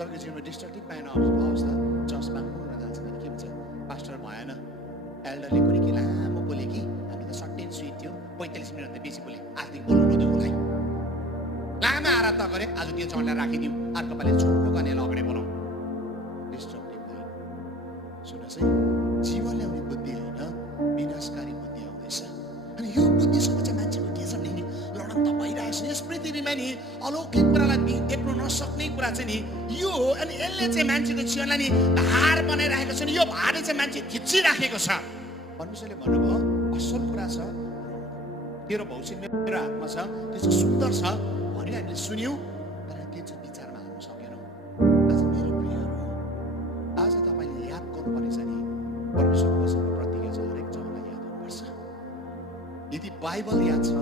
तपाईँको जीवनमा डिस्ट्रक्टिभ पाएन अवस्था चर्चमा हुन जान्छ भने के हुन्छ? पास्टर भएन, एल्डरले कुनै के लामो बोले कि हामी त सर्ट एन्ड स्विट थियो, 45 मिनटभन्दा बेसी बोले, आजदेखि बोल्नु नदेऊ उसलाई, लामा आराधना गरे, आज त्यो झन्डा राखिदिउँ, अर्को पालि छोड्नु गर्नेलाई अगाडि बोलाउँ। डिस्ट्रक्टिभ भयो। सुन्नुहोस् है, जीवन ल्याउने बुद्धि होइन, विनाशकारी बुद्धि आउँदैछ। अनि यो बुद्धिसँग चाहिँ मान्छेको के छ भने नि लडत त भइरहेछ। यस पृथ्वीमा नि अलौकिक कुरालाई देख्नु नसक्ने कुरा चाहिँ नि यो हो। अनि यसले चाहिँ मान्छेको जीवनलाई नि भार बनाइरहेको छ नि, यो भारले चाहिँ मान्छे खिचिराखेको छ। परमेश्वरले भन्नुभयो असल कुरा छ, तेरो भविष्य मेरो हातमा छ, त्यो चाहिँ सुन्दर छ भने हामीले सुन्यौँ, तर त्यो चाहिँ विचारमा हाल्नु सकेनौँ। आज मेरो प्रियहरू, आज तपाईँले याद गर्नुपर्ने छ नि परमेश्वरको वचनको प्रतिज्ञा छ, हरेक जग्गामा याद गर्नुपर्छ। यदि बाइबल याद छ